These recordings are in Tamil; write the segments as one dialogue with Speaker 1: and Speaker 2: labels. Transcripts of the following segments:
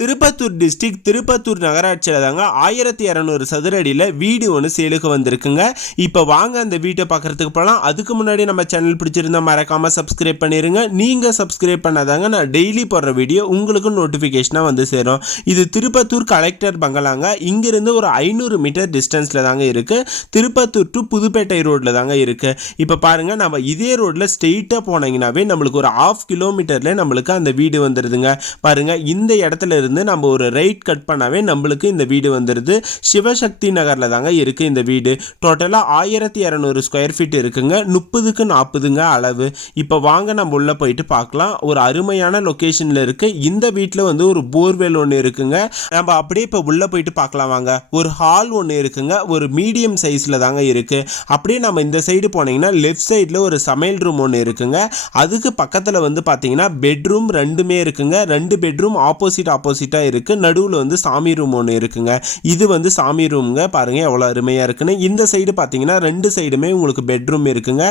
Speaker 1: திருப்பத்தூர் டிஸ்ட்ரிக்ட் திருப்பத்தூர் நகராட்சியில் தாங்க ஆயிரத்தி இரநூறு சதுர அடியில் வீடு ஒன்று சேலுக்கு வந்திருக்குங்க. இப்போ வாங்க அந்த வீட்டை பார்க்குறதுக்கு போகலாம் அதுக்கு முன்னாடி நம்ம சேனல் பிடிச்சிருந்தா மறக்காமல் சப்ஸ்கிரைப் பண்ணிடுங்க நீங்கள் சப்ஸ்கிரைப் பண்ணாதாங்க நான் டெய்லி போடுற வீடியோ உங்களுக்கு நோட்டிஃபிகேஷனாக வந்து சேரும். இது திருப்பத்தூர் கலெக்டர் பங்களாங்க. இங்கிருந்து ஒரு ஐநூறு மீட்டர் டிஸ்டன்ஸில் தாங்க இருக்குது திருப்பத்தூர் டு புதுப்பேட்டை ரோட்டில் தாங்க இருக்குது இப்போ பாருங்கள் நம்ம இதே ரோட்டில் ஸ்ட்ரெயிட்டாக போனீங்கன்னாவே நம்மளுக்கு ஒரு ஆஃப் கிலோமீட்டரில் நம்மளுக்கு அந்த வீடு வந்துடுதுங்க பாருங்கள் இந்த இடத்துல இருந்து நம்ம ஒரு ரைட் கட் பண்ணாவே நம்மளுக்கு இந்த வீடு வந்துடுது சிவசக்தி நகரில் தாங்க இருக்குது இந்த வீடு. டோட்டலாக ஆயிரத்தி இரநூறு ஸ்கொயர் ஃபீட் இருக்குங்க. முப்பதுக்கு நாற்பதுங்க அளவு. இப்போ வாங்க நம்ம உள்ளே போயிட்டு பார்க்கலாம். ஒரு அருமையான லொக்கேஷனில் இருக்குது இந்த வீட்டில் வந்து ஒரு போர்வெல் ஒன்று இருக்குங்க. நம்ம அப்படியே இப்போ உள்ளே போயிட்டு பார்க்கலாம் வாங்க. ஒரு ஹால் ஒன்று இருக்குங்க. ஒரு மீடியம் சைஸில் தாங்க இருக்குது அப்படியே நம்ம இந்த சைடு போனீங்கன்னா லெஃப்ட் சைடில் ஒரு சமையல் ரூம் ஒன்று இருக்குங்க. அதுக்கு பக்கத்தில் வந்து பார்த்தீங்கன்னா பெட்ரூம் ரெண்டுமே இருக்குங்க. ரெண்டு பெட்ரூம் ஆப்போசிட் ஆப்போசிட்டாக இருக்குது நடுவில் வந்து சாமி ரூம் ஒன்று இருக்குங்க. இது வந்து சாமி ரூம்ங்க பாருங்க எவ்வளோ அருமையாக இருக்குன்னு. இந்த சைடு பார்த்தீங்கன்னா ரெண்டு சைடுமே உங்களுக்கு பெட்ரூம் இருக்குங்க.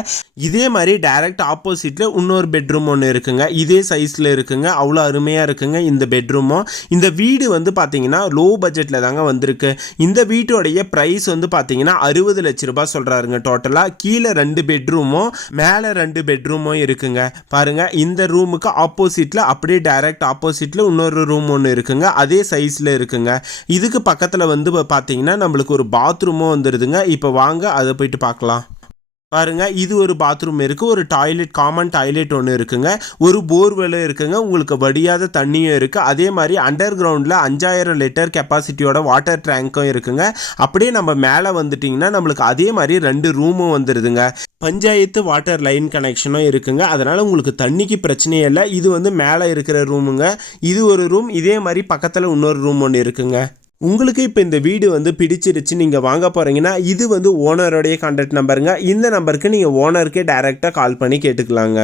Speaker 1: இதே மாதிரி டைரக்ட் ஆப்போசிட்டில் இன்னொரு பெட்ரூம் ஒன்று இருக்குங்க. இதே சைஸில் இருக்குங்க. அவ்வளோ அருமையாக இருக்குங்க இந்த பெட்ரூமும் இந்த வீடு வந்து பார்த்தீங்கன்னா லோ பட்ஜெட்டில் தாங்க வந்திருக்கு. இந்த வீட்டோடைய ப்ரைஸ் வந்து பார்த்தீங்கன்னா அறுபது லட்ச ரூபாய் சொல்கிறாருங்க டோட்டலாக கீழே ரெண்டு பெட்ரூமும் மேலே ரெண்டு பெட்ரூமும் இருக்குங்க. பாருங்க இந்த ரூமுக்கு ஆப்போசிட்டில் அப்படியே டைரக்ட் ஆப்போசிட்டில் இன்னொரு ரூம் ஒன்று இருக்குங்க. அதே சைஸில் இருக்குங்க. இதுக்கு பக்கத்தில் வந்து பார்த்தீங்கன்னா நம்மளுக்கு ஒரு பாத்ரூமும் வந்துடுதுங்க இப்போ வாங்க அதை போயிட்டு பார்க்கலாம் பாருங்க இது ஒரு பாத்ரூம் இருக்குது ஒரு டாய்லெட் காமன் டாய்லெட் ஒன்று இருக்குங்க. ஒரு போர்வெல்லும் இருக்குங்க உங்களுக்கு வடியாத தண்ணியும் இருக்குது அதே மாதிரி அண்டர் கிரவுண்டில் அஞ்சாயிரம் லிட்டர் கெப்பாசிட்டியோட வாட்டர் டேங்க்கும் இருக்குங்க. அப்படியே நம்ம மேலே வந்துட்டிங்கன்னா நம்மளுக்கு அதே மாதிரி ரெண்டு ரூமும் வந்துடுதுங்க பஞ்சாயத்து வாட்டர் லைன் கனெக்ஷனும் இருக்குங்க. அதனால் உங்களுக்கு தண்ணிக்கு பிரச்சனையே இல்லை. இது வந்து மேலே இருக்கிற ரூமுங்க இது ஒரு ரூம் இதே மாதிரி பக்கத்தில் இன்னொரு ரூம் ஒன்று இருக்குங்க. உங்களுக்கு இப்போ இந்த வீடு வந்து பிடிச்சிருச்சு நீங்கள் வாங்க போகிறீங்கன்னா இது வந்து ஓனருடைய கான்டாக்ட் நம்பருங்க இந்த நம்பருக்கு நீங்கள் ஓனருக்கே டைரெக்டாக கால் பண்ணி கேட்டுக்கலாங்க.